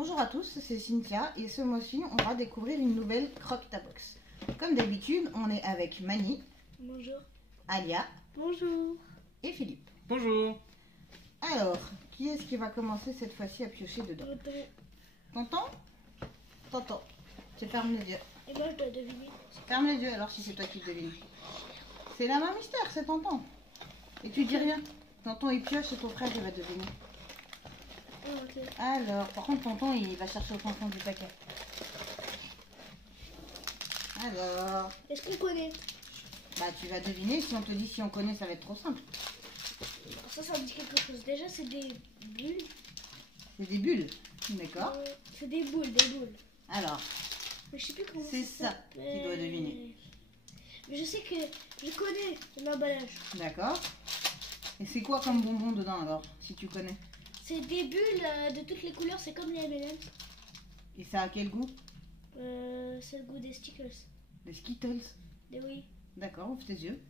Bonjour à tous, c'est Cynthia et ce mois-ci on va découvrir une nouvelle Croque-Ta-Box. Comme d'habitude, on est avec Mani. Bonjour. Alia. Bonjour. Et Philippe. Bonjour. Alors, qui est-ce qui va commencer cette fois-ci à piocher dedans? Tonton. Tonton. Tu fermes les yeux. Et moi je dois deviner. Ferme les yeux alors si c'est toi qui devine. C'est la main mystère, c'est Tonton. Et tu dis rien. Tonton il pioche et ton frère il va deviner. Ah, ok. Alors, par contre Tonton il va chercher au fond du paquet. Alors, Est-ce qu'on connaît? bah tu vas deviner, si on te dit si on connaît ça va être trop simple. Ça me dit quelque chose. Déjà c'est des bulles. C'est des bulles, d'accord? C'est des boules, des boules. Alors, Mais je sais plus comment c'est ça qui doit deviner. Mais je sais que je connais l'emballage. D'accord. Et c'est quoi comme bonbon dedans alors, si tu connais? C'est des bulles de toutes les couleurs, c'est comme les M&M's. Et ça a quel goût? C'est le goût des Skittles. Les Skittles. Oui. D'accord, ouvre tes yeux.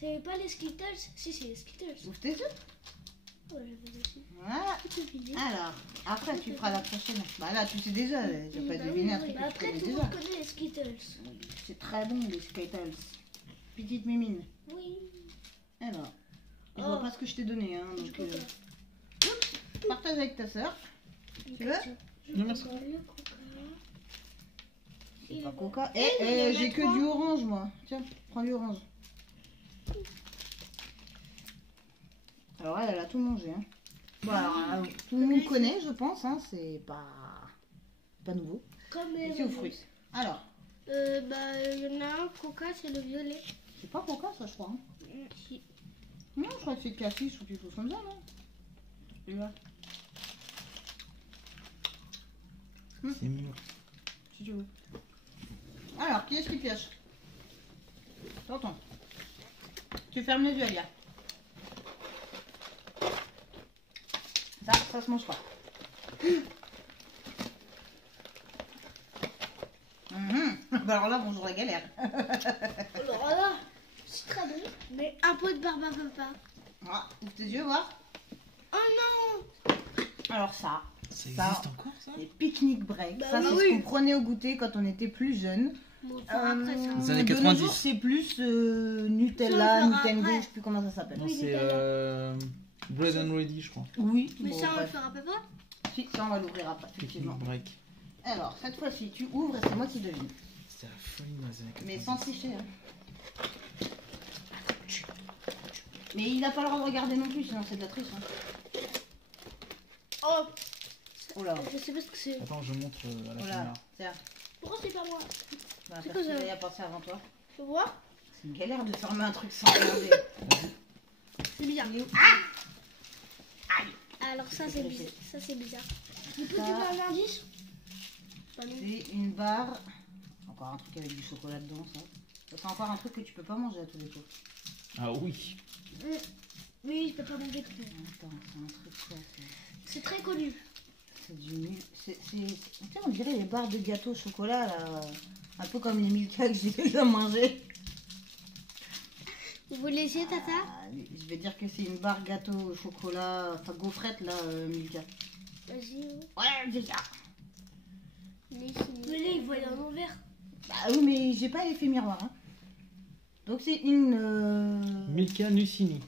C'est pas les Skittles? Si, c'est les Skittles. Ouvre tes yeux. Ouais, j'avais aussi. Voilà. Tu peux deviner. Alors, après tu feras la prochaine. Bah là tu sais déjà, tu vas pas Bah deviner un oui, truc bah que tu après connais tout le déjà. monde connaît les Skittles. Oui, c'est très bon les Skittles. Petite mimine. Oui. Alors, je Oh. vois pas ce que je t'ai donné, hein, Je donc peux pas. partage avec ta soeur. Tu veux? Non, merci. C'est pas Coca. il y en a J'ai que trois. du orange moi. Tiens, prends du orange. Alors elle a tout mangé. Hein. Bon, alors, tout le monde connaît, je pense. Hein, c'est pas nouveau. Comme Et les c'est aux fruits. Alors, il y en a un, Coca, c'est le violet. c'est pas Coca ça, je crois. Hein. Si. Non, je crois que c'est Cassis ou quelque chose comme ça, non? Celui-là. C'est mignon. Si tu veux. Alors, qui est-ce qui pioche? Tonton. Tu fermes les yeux, Alia. Ça se mange pas. Bah alors là, bonjour la galère. Alors là, c'est très bon, mais un peu de barbe à papa. Ah, ouvre tes yeux, voir. Oh non! Alors ça, Ça Ça. existe encore ça? les pique-nique break. Bah ça, c'est oui. ce qu'on prenait au goûter quand on était plus jeune. Bon, on fera après ça. Les années de nos 90. jours, c'est plus Ça, Nutella, on le fera Nintendo, après. je sais plus comment ça s'appelle. Non, Oui, c'est Nutella. Bread and Ready, je crois. Oui, Mais bon, ça, on le bref. fera papa? Si, ça on va l'ouvrir après, effectivement. Picnic break. Alors, cette fois-ci, tu ouvres et c'est moi qui devine. C'était la folie dans les années 90. Mais sans tricher. Hein. Mais il n'a pas le droit de regarder non plus, sinon c'est de la triche. Hein. Oh! Oh là, Je sais pas ce que c'est. Attends, je montre à la oh caméra. là, tiens. Pourquoi c'est pas moi? Bah, C'est personne quoi ça n'y a pensé avant toi. Tu vois? C'est une galère de fermer un truc sans regarder. C'est bizarre. Il est où? Alors ça, c'est bizarre. Ça, c'est bizarre. Tu peux Ça. donner un indice? Pas non. C'est une barre. Encore un truc avec du chocolat dedans, ça. Ça, c'est encore un truc que tu peux pas manger à tous les coups. Ah oui. Oui, je peux pas manger tout. Attends, c'est un truc quoi ça? C'est très connu. C'est du... Tiens, on dirait les barres de gâteau au chocolat, là. Un peu comme les Milka que j'ai déjà mangé. Vous voulez essayer, Tata? Ah, je vais dire que c'est une barre gâteau au chocolat, enfin gaufrette, là, Milka. Vas-y. Ouais, c'est ça. Mais là, il voit dans l'envers. Bah oui, mais j'ai pas l'effet miroir. Hein. Donc c'est une... Milka Nucini.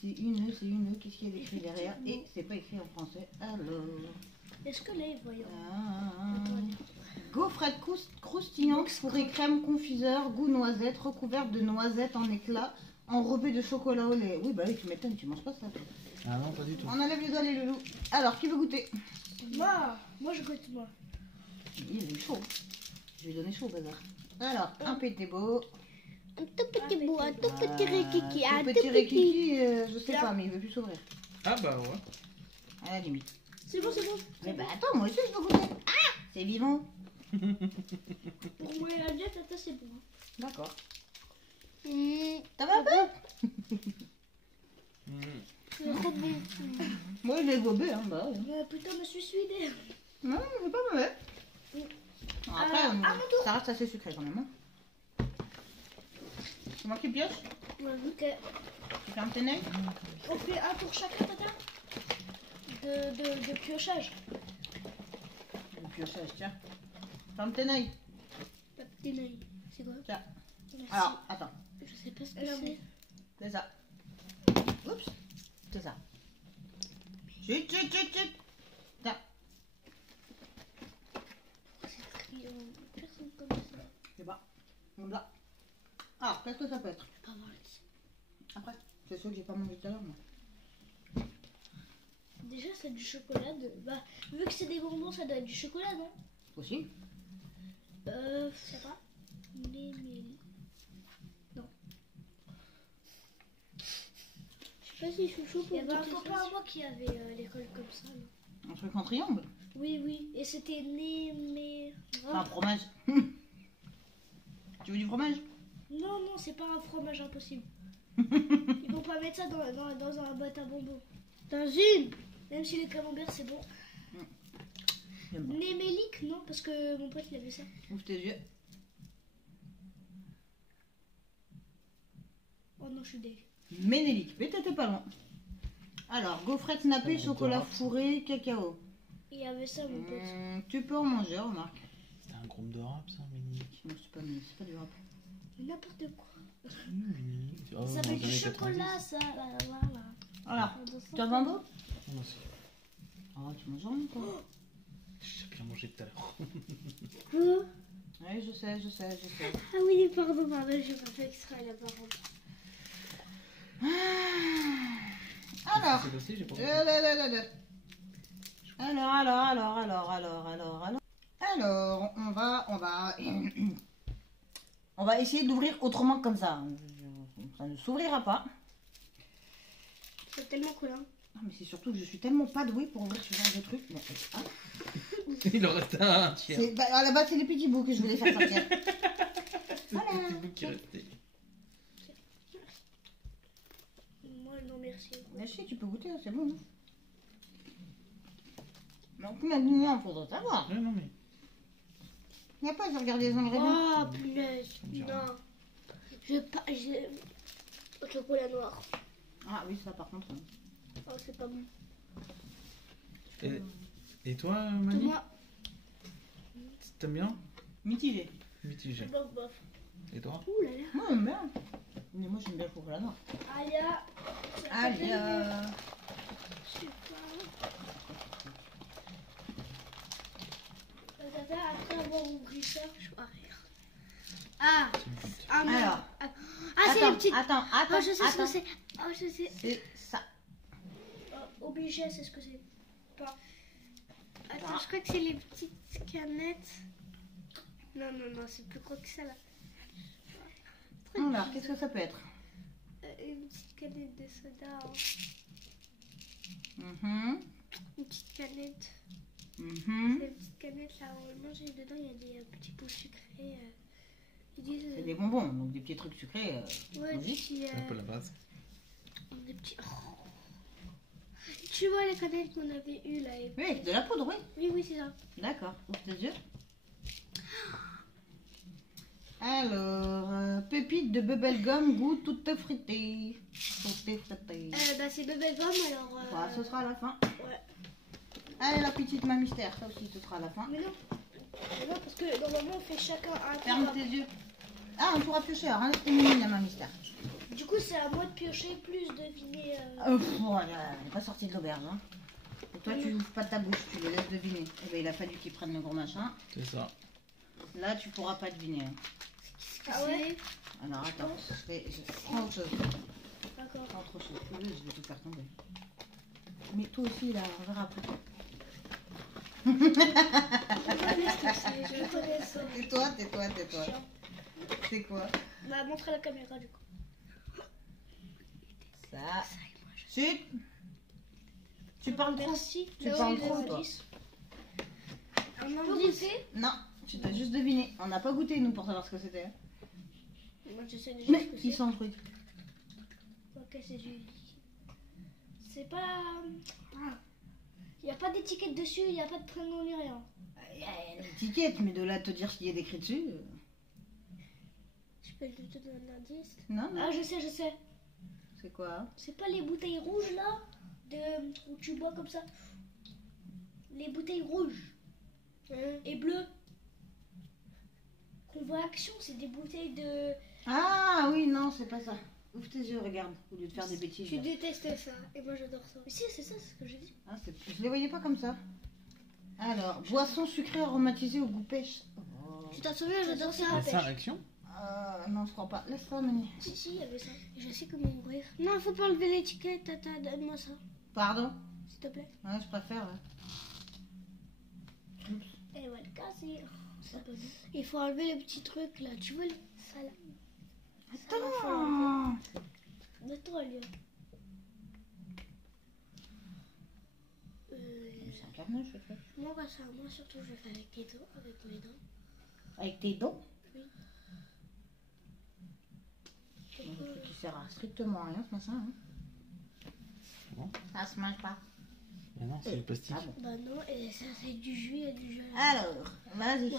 C'est une... Qu'est-ce qu'il y a écrit derrière? Et c'est pas écrit en français. Alors... Est-ce que là, il voit? Gaufrette croustillante, fourrée crème confiseur, goût noisette, recouverte de noisettes en éclats, enrobée de chocolat au lait. Oui, bah oui, tu m'étonnes, tu manges pas ça. Toi. Ah non, pas du tout. On enlève les doigts, les loulous. Alors, qui veut goûter? Moi, je goûte, moi. Il est chaud. Je vais donner chaud au bazar. Alors, un pété beau. Un tout petit bout, un tout petit Tout rikiki, un tout petit petit. rikiki, je sais Là. pas, mais il veut plus s'ouvrir. Ah bah ouais. À la limite. C'est bon, c'est bon. Mais bah attends, moi aussi je veux goûter. Ah, c'est vivant. Pour moi, la diète, Tata, c'est bon. D'accord. C'est Ça va pas? trop bon. Moi je l'ai gobé, hein, bah ouais. Putain, je me suis suidée. Non, c'est pas mauvais. Bon, après, à mon tour. ça reste assez sucré quand même. Hein. C'est moi qui pioche? Ok. Tu fermes tes nez? On fait un tour chacun, Tata, de piochage. piochage, tiens. Ferme tes œils. Papineuil. C'est quoi? Tiens. Merci. Alors, attends. Je sais pas ce que Alors, c'est. c'est ça. Oups. C'est ça. Chut, chut, chut, chut. Tiens. C'est triangle. Personne comme ça. Je sais pas. On l'a. Alors, qu'est-ce que ça peut être? Je peux pas voir ici. Après, c'est sûr que j'ai pas mangé tout à l'heure, moi. Déjà, c'est du chocolat. Bah, vu que c'est des bonbons, ça doit être du chocolat, non? Aussi. Je sais pas. Mais... Non. Je sais pas si chouchou. Il y avait un copain à moi qui avait l'école comme ça. Là. Un truc en triangle. Oui, oui. Et c'était né. C'est un fromage. Tu veux du fromage? Non, non, c'est pas un fromage impossible. Ils vont pas mettre ça dans un boîte à bonbons. Dans une. Même si les camemberts c'est bon. J'aime pas. Némélique, non, parce que mon pote il avait ça. Ouvre tes yeux. Oh non, je suis deg. Ménélique, mais t'étais pas loin. Alors, gaufrette snappée, Ça chocolat m'intéresse. fourré, cacao. Il y avait ça, mon pote. Tu peux en manger, remarque. C'était un groupe de rap, ça, Ménique. Non, c'est pas du rap. N'importe quoi. Ménique. Oh, Ça dans fait les du années chocolat, 90. ça. Là, voilà. Voilà. Dans Tu as un beau? Oh, non, c'est- Ah, tu manges rien, toi. J'ai bien mangé tout à l'heure. Quoi? Oui, je sais. Ah oui, pardon, j'ai pas fait exprès la parole. Alors. C'est passé, j'ai pas Alors, on va essayer d'ouvrir autrement que comme ça. Ça ne s'ouvrira pas. C'est tellement cool, hein. Non, mais c'est surtout que je suis tellement pas douée pour ouvrir ce genre de truc. Mais, ah, Il en reste un tiers. à la base, c'est les petits bouts que je voulais faire sortir. C'est le petit bout qui est resté. Moi, non, merci. Mais si, tu peux goûter, c'est bon. Hein. Donc, maintenant, il faudrait savoir. Ouais, non, mais. Il n'y a pas, j'ai regardé les ingrédients. Oh, punaise. Non. Je pas. J'ai. Au chocolat noir. Ah oui, ça par contre. hein. Oh, c'est pas bon. Et toi, Mani? Thomas. T'aimes bien? Mitigé. Mitigé. Bof, bof. Et toi? Ouh là là. Moi, j'aime bien. Mais moi, j'aime bien le chocolat noir. Alia. Allez, Je sais pas. Après avoir ouvert ça, je vois rien. Ah, ah non. Alors. Ah, c'est les petites. Attends, Oh, je sais ce que attends. c'est. Oh, je sais. C'est ça. Obligé, c'est ce que c'est. Pas. Attends, Ah. je crois que c'est les petites canettes. Non, non, non, c'est plus gros que ça là. Alors, qu'est-ce que ça peut être? Une petite canette de soda. Hein. Mhm. Une petite canette. Mhm. C'est une petite canette là. On mange et dedans il y a des petits pots sucrés. Ils disent. C'est des bonbons, donc des petits trucs sucrés. Ouais, logique. petits, C'est un peu la base. des petits. Oh. Tu vois les canettes qu'on avait eues là. Oui, de la poudre, oui. Oui, oui, c'est ça. D'accord. Ouvre tes yeux. Alors, pépites de bubblegum goût toute fritée. Toute fritée. Bah, c'est bubblegum alors. Voilà, ce sera à la fin. Ouais. Allez, la petite main mystère, ça aussi, ce sera à la fin. Mais non. Mais non, parce que normalement on fait chacun un Ferme tour. tes yeux. Ah, on pourra piocher, alors, hein, c'est mignon la main mystère. Du coup, c'est à moi de piocher plus deviner. Voilà, elle n'est pas sortie de l'auberge. Hein. Et toi, tu ouvres pas ta bouche, tu le laisses deviner. Eh ben, il a fallu qu'il prenne le gros machin. C'est ça. Là, tu pourras pas deviner. Hein. Ah ouais. Alors, attends, je prends autre chose. D'accord. Je prends autre chose. Je vais tout faire tomber. Mais toi aussi, là, on verra après. Je connais ce que c'est. Je connais ça. Tais-toi. Chiant. C'est quoi? Bah, montre à la caméra du coup. Ça. Chut. Tu parles trop. Merci. Tu parles trop, toi. Un indice. Non, tu dois juste deviner. On n'a pas goûté, nous, pour savoir ce que c'était. Moi, je sais déjà ce Mais que ils c'est. sont fruits. Ok, c'est du. C'est pas. Il n'y a pas d'étiquette dessus, il n'y a pas de prénom ni rien. Il y a une étiquette, mais de là à te dire ce qu'il y a écrit dessus. Je peux te donner un indice. Non, non. Ah, je sais. C'est quoi? C'est pas les bouteilles rouges là où tu bois comme ça. Les bouteilles rouges. Et bleu. Convection, c'est des bouteilles de... Ah oui, non, c'est pas ça. Ouvre tes yeux, regarde, au lieu de faire des bêtises. Tu là. détestais ça, et moi j'adore ça. Mais si, c'est ça, c'est ce que j'ai dit. Ah, je les voyais pas comme ça. Alors, boisson sucrée aromatisée au goût pêche. Oh. Tu t'en souviens, j'adore ça. C'est ça, réaction? Non, je crois pas. Laisse ça, Mani. Si, il y avait ça. Et je sais comment ouvrir. Non, faut pas enlever l'étiquette, tata, donne-moi ça, Pardon? s'il te plaît. Ouais, je préfère. Ouais. Et on va le casser. C'est pas bon. Il faut enlever le petit truc là, tu vois, ça là. Attends. De toi, Léa. C'est un carnage, je fais. Moi, pas ça. Moi, surtout, je fais avec tes doigts, avec mes dents. Avec tes dents? Oui. Un truc qui sert à strictement à rien, ce machin. Hein. Bon. Ça se mange pas. Mais non, c'est le plastique. Ah bon. Bah non, et ça, c'est du jus et du jus. Alors, vas-y.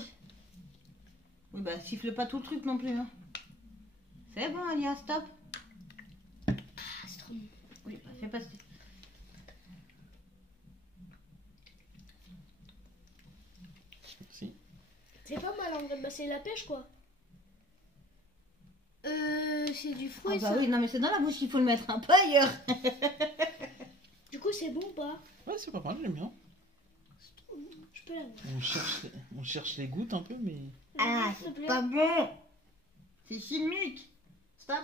Oui, bah, siffle pas tout le truc non plus. Hein. C'est bon, Alia, stop. Ah, c'est trop bon. Oui, bah, fais passer. Si. C'est pas mal en vrai, bah c'est la pêche quoi. C'est du fruit Ah bah ça. oui, non mais c'est dans la bouche qu'il faut le mettre, un peu ailleurs. Du coup, c'est bon ou pas? Ouais, c'est pas mal, j'aime bien. Je peux l'avoir. On cherche les gouttes un peu, mais... Ah, s'il te c'est plaît. pas bon. C'est chimique. Stop.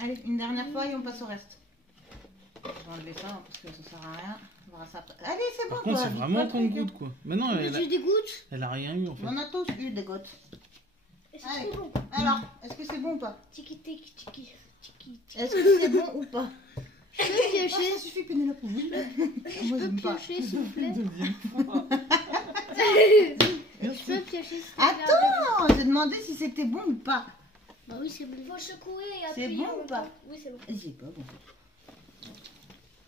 Allez, une dernière fois et on passe au reste. Je vais enlever ça hein, parce que ça sert à rien. On verra ça après. Allez, c'est bon. Par contre, toi, c'est vite, vraiment pas qu'on de truc, goûte, quoi. Mais non, Mais tu dégoûtes. elle a rien eu, en fait. On a tous eu des gouttes. Et c'est Allez. trop bon. Alors, est-ce que c'est bon ou pas? Tiki tiki tiki tiki tiki. Est-ce que c'est bon ou pas? Je peux piocher. Ça suffit, Pénélope. Moi, Je peux j'aime pas. piocher s'il vous plaît. Deuxième fois. Je peux piocher s'il te plaît. Attends, j'ai demandé si c'était bon ou pas. Bah oui, c'est bon. Faut secouer et C'est appuyer. bon en ou même pas? temps. Oui, c'est bon. C'est pas bon.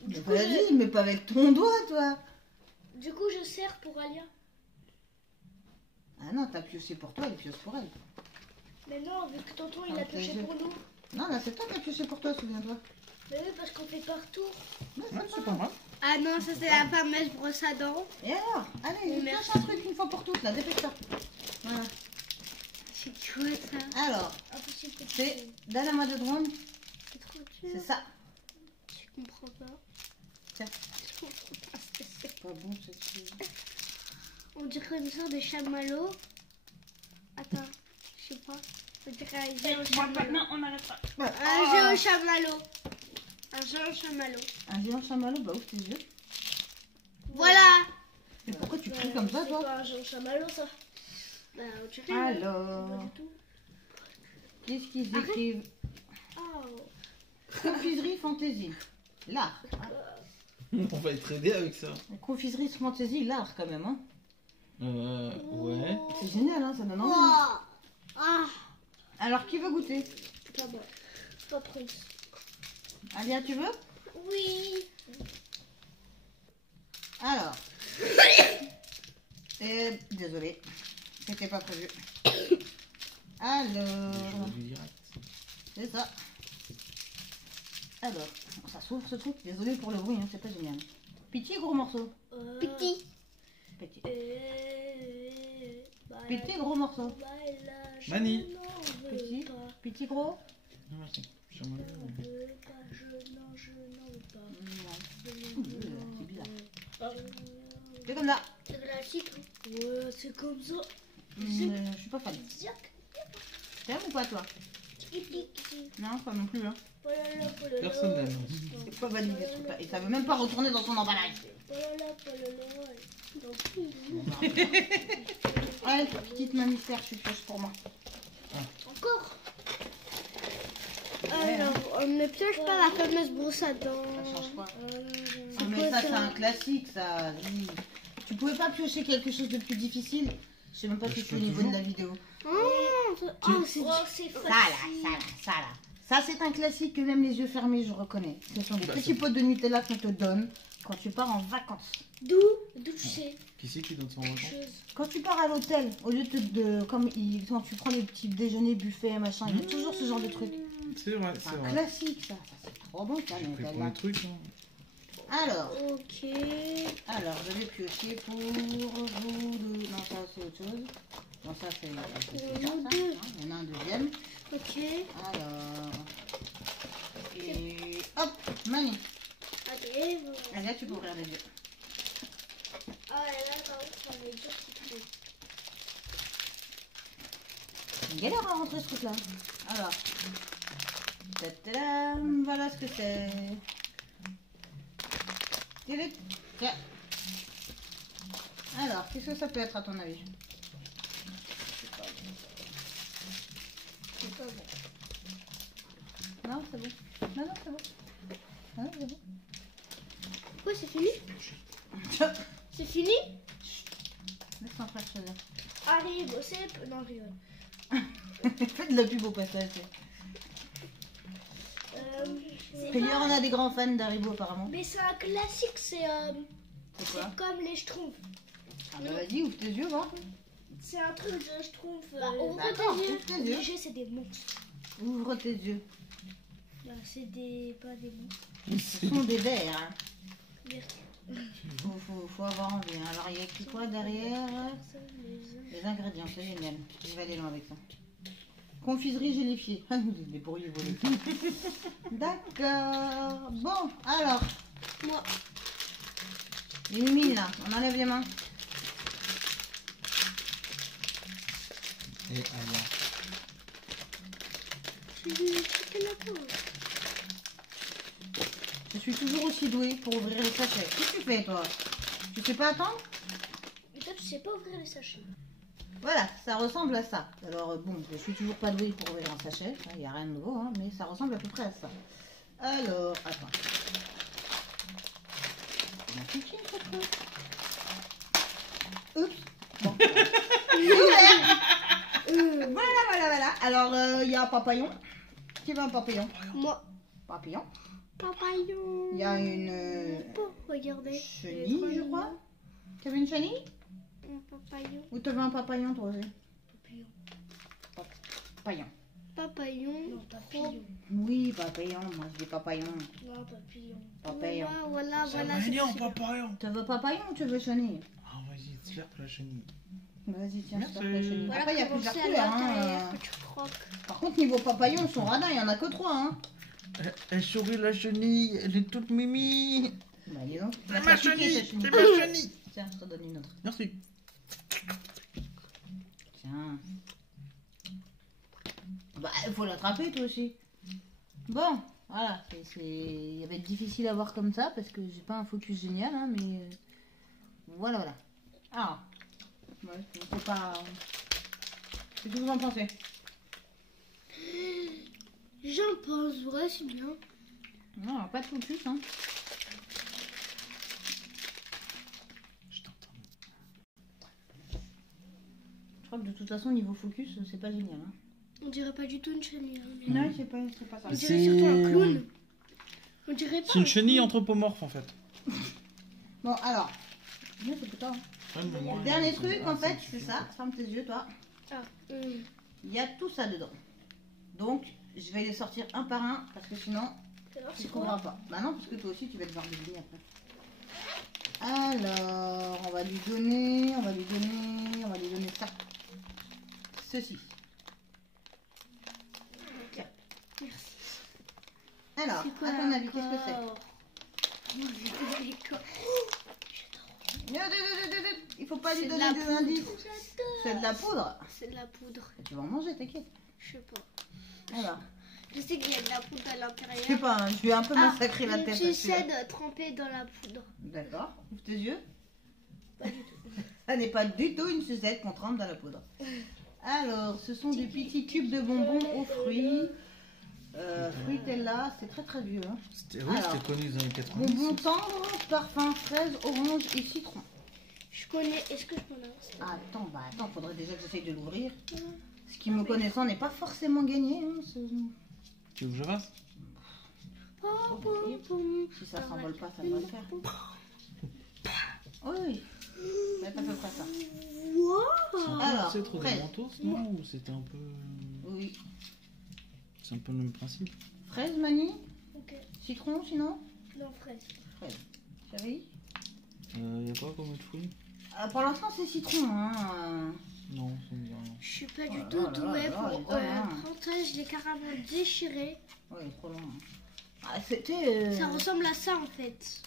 Du coup, Vas-y, mais pas avec ton doigt, toi. Du coup, je sers pour Alia. Ah non, t'as pioché pour toi, elle pioche pour elle. Mais non, vu que tonton il Ah, a pioché plaisir. pour nous. Non, là, c'est toi qui as pioché pour toi, souviens-toi. Mais oui, parce qu'on fait partout. Non, Ouais, c'est pas mal. Ah non, ça c'est la fameuse brosse à dents. Et alors? Allez, Merci. pioche un truc une fois pour toutes, là, dépêche-toi. Voilà. C'est quoi ça? Alors, Impossible que tu c'est Dalama de drone, C'est trop c'est dur. ça. Je comprends pas. Tiens. Je comprends pas ce que c'est. C'est pas bon, cette chose. On dirait une sorte de chamallow. Attends, je sais pas. On dirait un jeu au chamallow. on arrête pas. Un jeu au chamallow. Un jeu au chamallow. Un géant chamallow, bah ouvre tes yeux. Voilà. Mais pourquoi tu cries comme ça, C'est toi? pas un jeu au chamallow ça. Bah, on dirait. Pas Alors, du tout. qu'est-ce qu'ils écrivent? Oh. Confiserie fantaisie. L'art. On va être aidé avec ça. Confiserie fantaisie, l'art quand même. Hein. Ouais. C'est génial, hein, ça donne envie. Oh. Ah. Alors, qui veut goûter? Pas moi. Pas Prince. Alia, tu veux? Oui. Alors. Désolée, c'était pas prévu. Alors, Je vais lui dire. c'est ça. Alors, ça s'ouvre ce truc. Désolée pour le bruit, hein, c'est pas génial. Petit gros morceau. Petit. Petit. Bah, Petit gros morceau. bah, là, je Mani. n'en veux Petit. pas. Petit gros. Non, merci. Je n'en veux pas. Je n'en veux pas. Non. Je n'en veux C'est bizarre. pas. C'est comme ça. C'est classique. Ouais, c'est comme ça. Je suis pas fan. Zac. T'aimes ou pas, toi? Tiki. Non, pas non plus. Hein. Polala, polala. Personne n'aime. C'est pas validé ce truc-là. Et ça veut même pas retourner dans son emballage. Polala, polala. Allez, petite mammifère, je suis fiche pour moi. Encore. Alors, on ne pioche pas la fameuse brosse à dents. Ça change quoi? C'est Ah, mais quoi ça, c'est un classique, ça. Oui. Tu pouvais pas piocher quelque chose de plus difficile? Je sais même pas Je si tu peux es au niveau de toujours. la vidéo. C'est facile. Ça là. Ça, c'est un classique que même les yeux fermés, je reconnais. Ce sont des Bah, petits pots de Nutella qu'on te donne quand tu pars en vacances. D'où tu sais Qui c'est qui donne son quelque vacances? chose. Quand tu pars à l'hôtel, au lieu quand tu prends les petits déjeuners, buffets, machin, il y a toujours ce genre de truc. C'est vrai, C'est c'est un vrai. classique, ça. Ça, c'est trop bon, ça, J'ai pris pour Nutella. le truc. Hein. Alors, Ok. je vais piocher pour vous. autre chose. Bon, ça, c'est Il y en a ça, deux. hein. Il y en a un deuxième. Ok. Alors. Et hop, Mani. Allez, voilà. Allez, là, tu peux ouvrir les yeux. Ah, et là, par contre, ça va être dur si tu C'est une galère à rentrer ce truc-là. Alors. Tadam, voilà ce que c'est. Tiens. Alors, qu'est-ce que ça peut être à ton avis? C'est pas bon. Non, c'est bon. Non, c'est bon. Non, c'est bon. Quoi, c'est fini? C'est fini? Laisse-moi faire chez Arrive, c'est... Non, je rigole. Fais de la pub au passage. C'est D'ailleurs, pas- on a des grands fans d'Haribo apparemment. Mais c'est un classique, c'est C'est quoi? comme les Schtroumpfs. Ah bah vas-y, ouvre tes yeux, voir. C'est un truc de Schtroumpf. ouvre D'accord, tes yeux. Ouvre tes yeux. Les G, c'est des monstres. Ouvre tes yeux. Bah, c'est des... pas des monstres. Ce sont des verres. Hein. Merde. Faut avoir envie. Hein. Alors, il y a écrit quoi derrière? Les ingrédients, c'est génial. Je vais aller loin avec ça. Confiserie gélifiée. Ah, vous êtes débrouillés, vous les filles. D'accord. Bon, alors. Moi. Les mimines là, on enlève les mains. Et alors. Je suis toujours aussi douée pour ouvrir les sachets. Qu'est-ce que tu fais toi? Tu sais pas attendre? Mais toi, tu sais pas ouvrir les sachets. Voilà, ça ressemble à ça. Alors bon, je suis toujours pas douée pour ouvrir un sachet. Il n'y a rien de nouveau, hein, mais ça ressemble à peu près à ça. Alors, attends. On a foutu cette fois. Oups. Bon. Voilà. Alors, il y a un papillon. Qui veut un papillon? Moi. Papillon. Papillon. Il y a une Regardez. chenille, je crois. Tu avais une chenille? Un papillon. Ou tu avais un papillon, toi aussi? Papillon. Papillon. Papillon. Non, papillon. Oui, papillon. Moi, je dis papillon. Non, papillon. Papillon. Voilà. C'est c'est mignon, possible. papillon. Tu veux papillon ou tu veux chenille? Ah, vas-y, slurp la chenille. Vas-y, tiens, Merci. je te fais la chenille. Voilà Après, il y a comment plusieurs c'est à couleurs. l'intérieur Hein. que tu croques. Par contre, niveau papillon, ils sont radins, il n'y en a que 3. Hein. Elle sourit la chenille, elle est toute mimi. Bah, dis donc. Tu vas C'est te ma la piquer, chenille, ta chenille. c'est ma chenille. Tiens, je te donne une autre. Merci. Tiens. Bah, il faut l'attraper, toi aussi. Bon, voilà. Il va être difficile à voir comme ça parce que j'ai pas un focus génial, hein, mais voilà. Alors, ouais, c'est pas. Qu'est-ce que vous en pensez? J'en pense, vrai, c'est bien. Non, pas de focus, hein. Je t'entends. Je crois que de toute façon, niveau focus, c'est pas génial. Hein. On dirait pas du tout une chenille. Hein, mais- Non, c'est pas ça. On dirait C'est- surtout un clown. On dirait pas. C'est une un chenille clown. anthropomorphe en fait. Bon, alors. Non, c'est plutôt. Le dernier truc, en fait, c'est ça. Ferme tes yeux, toi. Ah, Il y a tout ça dedans. Donc, je vais les sortir un par un parce que sinon, alors, tu c'est ne quoi? trouveras pas. Bah non, parce que toi aussi, tu vas devoir deviner après. Alors, on va lui donner ça. Ceci. Tiens. Merci. Alors, C'est quoi à ton avis, qu'est-ce que c'est? encore? Il faut pas lui C'est de donner la des poudre. indices. J'adore. C'est de la poudre. C'est de la poudre. Tu vas en manger, t'inquiète. Je sais pas. Alors, Je sais qu'il y a de la poudre à je sais l'intérieur. pas, hein, je vais un peu massacrer la une tête. sucette trempée dans la poudre. D'accord, ouvre tes yeux. Pas du tout. Ça n'est pas du tout une sucette qu'on trempe dans la poudre. Alors, ce sont des petits cubes de bonbons aux fruits. Fruitella, c'est très très vieux. Hein. Oui, Alors, c'était connu dans les 90. Bonbons tendres, parfum fraise, orange et citron. Je connais. Est-ce que je peux en avoir? Attends, faudrait déjà que j'essaye de l'ouvrir. Ce qui me connaissant n'est pas forcément gagné. Hein, Tu veux que je fasse? si ça s'envole pas, ça va le faire. Oui, mais pas ça. Wow. Alors, C'est trop des fraise. mentos, non? Ou c'était un peu. Oui. C'est un peu le même principe. Fraise, manie, Ok. citron sinon? Non, fraise. Fraise. Chérie? Y a quoi comme autre fruit? Pour l'instant, c'est citron. Hein. Non, ça me dit rien. Je suis pas Oh du là tout là douée là là, pour les dames, hein. Printemps, je l'ai carrément déchiré. Ouais, il est trop long. Ah, c'était. Ça ressemble à ça en fait.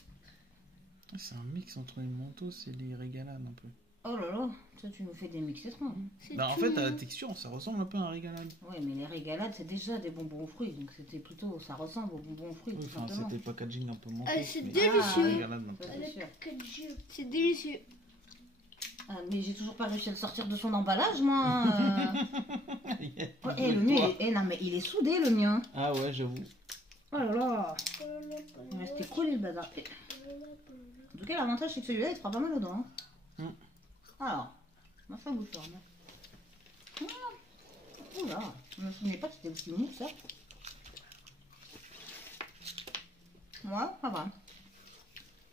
C'est un mix entre les mentos et les régalades un peu. Oh là là, ça tu nous fais des mixations. C'est Bah, en tout fait, à mignon. la texture, ça ressemble un peu à un régalade. Ouais, mais les régalades, c'est déjà des bonbons aux fruits. Donc c'était plutôt. Ça ressemble aux bonbons aux fruits, Oui, tout enfin, simplement. c'était le packaging un peu mentos. c'est mais délicieux. régalade un peu. Ouais, c'est Avec sûr. que de jus. C'est délicieux. Ah, mais j'ai toujours pas réussi à le sortir de son emballage, moi. Ouais, et le mien, non, mais il est soudé, le mien. Ah ouais, j'avoue. Oh là là. Il va rester collé, le bazar. En tout cas, l'avantage, c'est que celui-là, il te fera pas mal aux dents. Hein. Alors, moi, ça bouge fort. Oula, je me souvenais pas que c'était aussi mou, ça. Moi, ça va.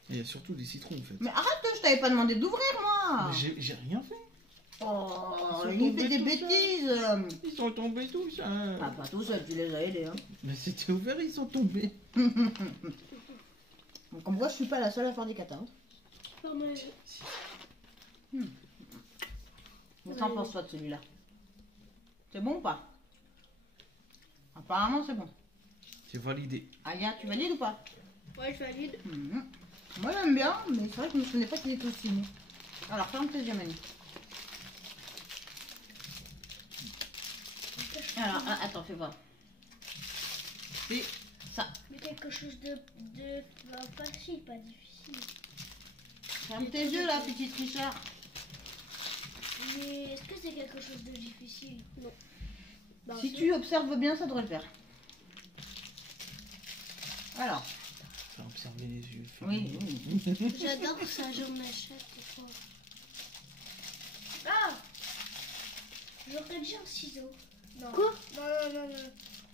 Et il y a surtout des citrons en fait. Mais arrête, je t'avais pas demandé d'ouvrir, moi. Mais j'ai rien fait. Oh, Ils sont il fait des tombés tout bêtises. Ils sont tombés tous. Ah, pas tout seul, tu les as aidés. Hein. Mais c'était ouvert, ils sont tombés. Donc, comme quoi, je suis pas la seule à faire des catas. Hein. Qu'est-ce que t'en penses, toi, de celui-là? C'est bon ou pas? Apparemment, c'est bon. C'est validé. Aya, tu valides ou pas? Ouais, je valide. Moi, j'aime bien, mais c'est vrai que je me souvenais pas qu'il était aussi mou. Alors, ferme tes yeux, Manu. Alors, attends, fais voir. C'est ça. Mais quelque chose de facile, pas difficile. Ferme tes yeux, là, petit tricheur. Mais est-ce que c'est quelque chose de difficile? Non. Bah, Si c'est- tu observes bien, ça devrait le faire. Alors, Faut observer les yeux. oui. J'adore ça, j'en achète des fois. Ah! J'aurais dit un ciseau. Non. Quoi? Non.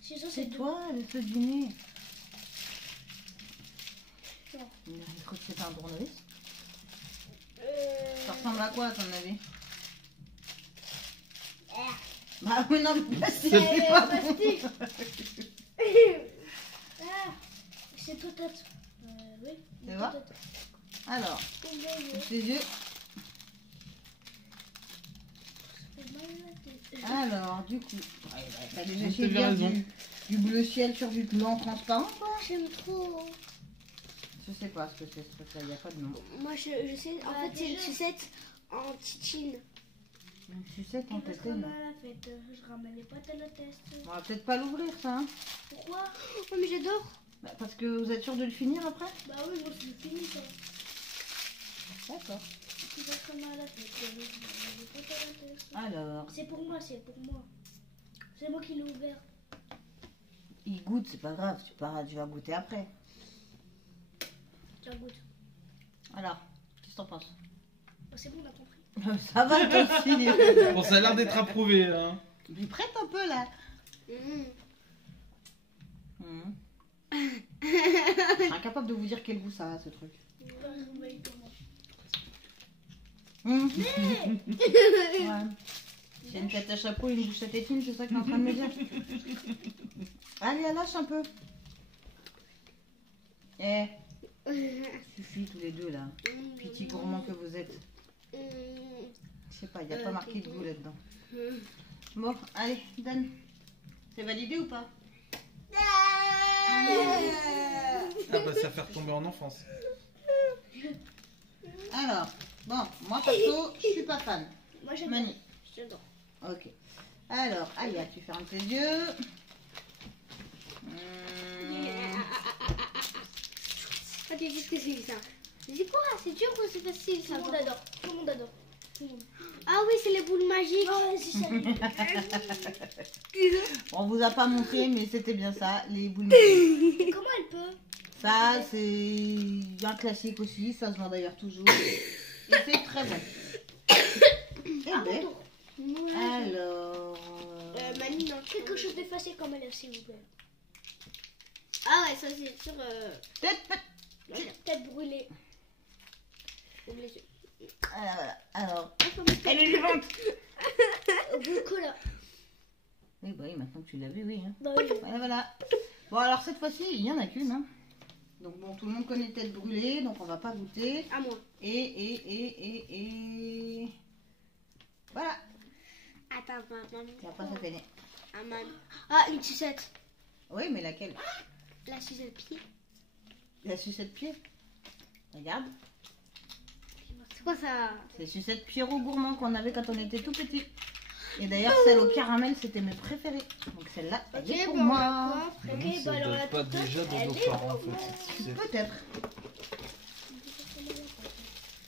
Ciseau, C'est c'est toi, le feu du nez. Non. Il a cru que c'était un tournevis. Euh... Ça ressemble à quoi, à ton avis? Bah oui, non, mais plastique, c'est pas bon. plastique. Ah, c'est tout autre. Oui. Tu vois? Alors, touche tes yeux. Alors, du coup, t'as déjà T'avais essayé de dire raison. du bleu ciel sur du blanc transparent, quoi? J'aime trop. Je sais pas ce que c'est ce truc-là, il n'y a pas de nom. Moi, je sais. En fait, c'est une sucette en titine. Une sucette en tête. à la fête, je ramène les pâtes à la test. On va peut-être pas l'ouvrir, ça. Hein. Pourquoi? Oh, mais j'adore. Bah, parce que vous êtes sûr de le finir après? Bah oui, moi, c'est fini ça. D'accord. Tu vas comme à la fête, je ramène les pâtes à la test. Alors, C'est pour moi, c'est pour moi. C'est moi qui l'ai ouvert. il goûte, c'est pas grave, tu vas goûter après. Tiens, goûte. Alors, qu'est-ce que t'en penses? Bah, c'est bon, on a compris. Ça va, toi aussi. Bon, ça a l'air d'être approuvé. Hein. Mais prête un peu, là. Je suis incapable de vous dire quel goût ça a, ce truc. Ouais. J'ai une tête à chapeau et une bouche à tétine, c'est ça que t'es en train de me dire. Allez, lâche un peu. Eh, suffit tous les deux là. Petit gourmand que vous êtes. Je sais pas, il n'y a pas marqué de goût là-dedans. Bon, allez, donne. C'est validé ou pas? Ah bah ça fait retomber en enfance. Alors, bon, moi perso, je suis pas fan. Moi, j'aime Mani. J'adore. Ok. Alors, Aya, tu fermes tes yeux. Ah, qu'est-ce que c'est ça? C'est quoi? C'est dur ou c'est facile ça? Tout le monde adore. Tout le monde adore. Tout le monde. Ah oui, c'est les boules magiques. Ouais, c'est ça. On vous a pas montré, mais c'était bien ça, les boules magiques. Comment elle peut? Ça, c'est un classique aussi, ça se vend d'ailleurs toujours. Et c'est très bon. Eh ben, alors... Mani, non. Quelque chose d'effacé comme elle, s'il vous plaît. Ah ouais, ça c'est sur... Tête brûlée. Ouvre les yeux. Voilà. Alors, Elle est vivante. Cola. Oui, bah oui, maintenant que tu l'as vu, oui. Hein. Bah oui. Voilà, voilà. Bon, alors cette fois-ci, il n'y en a qu'une. Hein. Donc bon, tout le monde connaît tête brûlée, donc on va pas goûter. À moi. Et... Voilà. Attends, maman. Et après ça fait... Ah, une sucette. Oui, mais laquelle? La sucette pied. La sucette pied. Regarde. C'est quoi ça? C'est sucette Pierrot gourmand qu'on avait quand on était tout petit. Et d'ailleurs, celle au caramel, c'était mes préférés. Donc celle-là, elle est pour moi. Non, ça date pas déjà de nos parents en fait. Peut-être.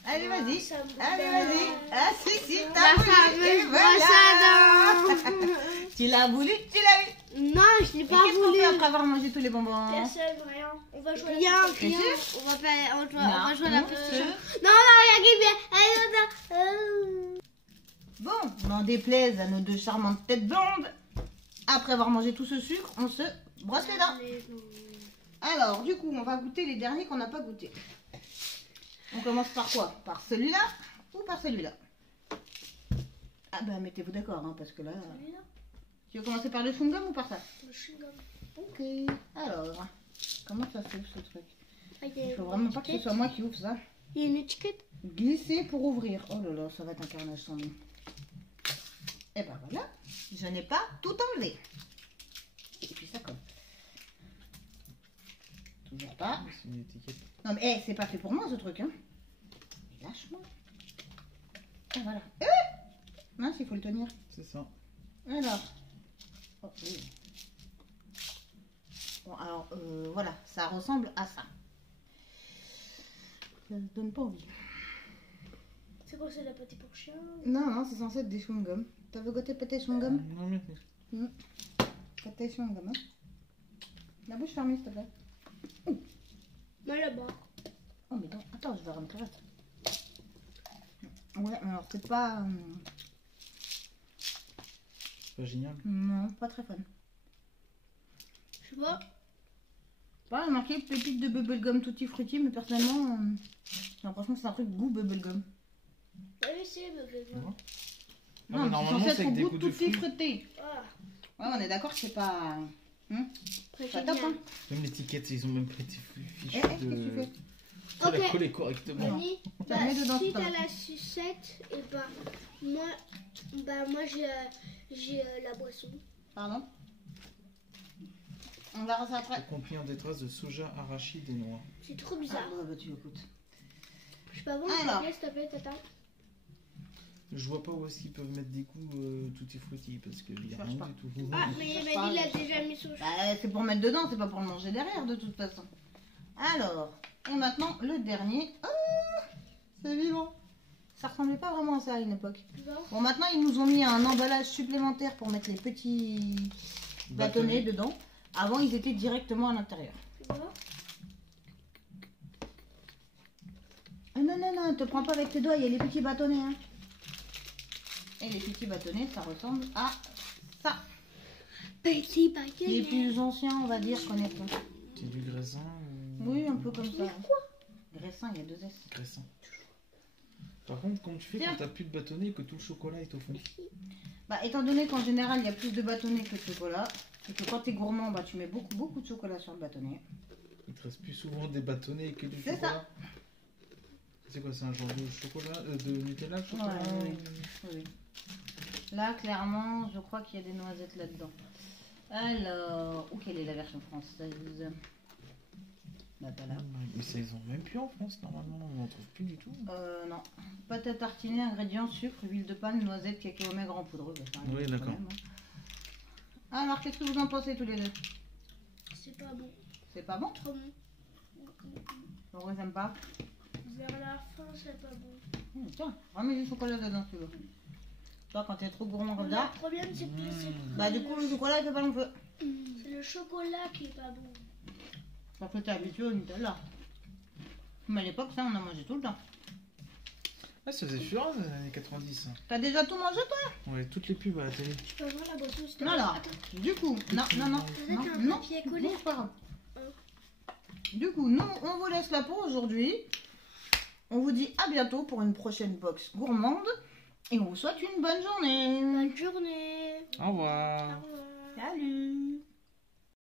Allez, vas-y. Allez, vas-y. Ah, si, t'as voulu. Et voilà. Tu l'as voulu, tu l'as eu. Non, je l'ai Et pas qu'est-ce qu'on voulu. fait après avoir mangé tous les bonbons? Personne, rien. On va jouer rien. T'es sûr? On va jouer Non, la non, prochaine. Non, regarde bien. Allez, Bon, n'en déplaise à nos deux charmantes têtes blondes. Après avoir mangé tout ce sucre, on se brosse les dents. Alors, du coup, on va goûter les derniers qu'on n'a pas goûtés. On commence par quoi? Par celui-là ou par celui-là? Ah bah mettez-vous d'accord, hein, parce que là... Tu veux commencer par le chewing-gum ou par ça? Le chewing-gum. Ok. Alors, comment ça s'ouvre ce truc? Ah, Il faut vraiment pas que ce soit moi qui ouvre ça. Il y a une étiquette. Glisser pour ouvrir. Oh là là, ça va être un carnage sans nom. Et ben voilà, je n'ai pas tout enlevé. Et puis ça colle. Toujours pas. C'est une étiquette. Non mais hey, c'est pas fait pour moi ce truc, hein. Lâche-moi. Ah voilà. Mince, il faut le tenir. C'est ça. Alors. Oh, oui. Bon alors, voilà, ça ressemble à ça. Ça ne donne pas envie. C'est quoi, c'est la pâté pour chien? Non, non, c'est censé être des chewing-gums. T'as vu goûter pâté chewing-gum? Non, mais... Pâté chewing-gum, hein. La bouche fermée, s'il te plaît. Moi là-bas. Oh mais attends, je vais rentrer là. Ouais, alors c'est pas... Pas génial. Non, pas très fun. Je sais pas. Pas marqué pépite de bubblegum tutti frutti, mais personnellement, j'ai l'impression que c'est un truc goût bubblegum. Oui, c'est bubblegum. Ouais. Non, mais mais normalement, c'est c'est censé avec être des au goûts goût de tutti fruits. frutti. Ah, Ouais, on est d'accord que c'est pas... très Pas top, hein. génial. Même l'étiquette, ils ont même pris des fiches Qu'est-ce que tu de... fais? Faut la Ok. coller correctement. Annie, Ça met dedans, si ça. t'as la sucette, et moi j'ai la boisson. Pardon? On verra ça après. Contient des traces de soja, arachide et noix. C'est trop Ah, bizarre. bah tu écoutes. Je sais pas bon, Alors. s'il te plaît, tata. Je vois pas où est-ce qu'ils peuvent mettre des goûts tutti frutti parce qu'il y a Cherche rien pas. du tout. Ah, mais Emmanuel il a déjà mis son Bah, c'est pour mettre dedans, c'est pas pour le manger derrière de toute façon. Alors, et maintenant le dernier. Oh, c'est vivant. Ça ressemblait pas vraiment à ça à une époque. Bon, maintenant ils nous ont mis un emballage supplémentaire pour mettre les petits bâtonnets dedans. Avant ils étaient directement à l'intérieur. Ah, non, non, non, te prends pas avec tes doigts, il y a les petits bâtonnets. Hein. Et les petits bâtonnets, ça ressemble à ça. Petit Les paquet. plus anciens, on va dire, connaîtront. C'est du graissin ou... Oui, un peu comme ça. Graissin, il y a 2 S. Graissin. Par contre, comment tu fais Tiens. quand t'as plus de bâtonnet et que tout le chocolat est au fond? Bah, étant donné qu'en général, il y a plus de bâtonnets que de chocolat, et que quand t'es gourmand, bah, tu mets beaucoup de chocolat sur le bâtonnet. Il te reste plus souvent des bâtonnets que du C'est chocolat. C'est quoi, c'est un genre de chocolat, de Nutella, le chocolat Ouais, oui. Là, clairement, je crois qu'il y a des noisettes là-dedans. Alors, où quelle est la version française? Bah, pas là. Mais ça, ils ont même plus en France, normalement. On n'en trouve plus du tout. Non. Pâte à tartiner, ingrédients, sucre, huile de palme, noisette, cacao maigre en poudre. Bah, c'est un Oui, truc d'accord. quand même, hein. Alors, qu'est-ce que vous en pensez tous les deux? C'est pas bon. C'est pas bon? Trop bon. Pourquoi j'aime pas? Vers la fin, c'est pas bon. Tiens, remets du chocolat dedans si tu veux. Toi, quand t'es trop gourmand comme ça, Le problème, c'est que bah du coup, le chocolat, il fait pas long feu. c'est le chocolat qui est pas bon. Parce que t'es habitué au Nutella. Mais à l'époque, ça, on a mangé tout le temps. Ah, ça faisait fureur dans les années 90. T'as déjà tout mangé, toi? Ouais, toutes les pubs à la télé. Tu peux avoir la boisson, s'il te plaît. Alors, du coup, non, Peut-être un non, papier collé. c'est pas grave. Du coup, nous, on vous laisse là pour aujourd'hui. On vous dit à bientôt pour une prochaine box gourmande. Et on vous souhaite une bonne journée. Bonne journée. Au revoir. Au revoir. Salut.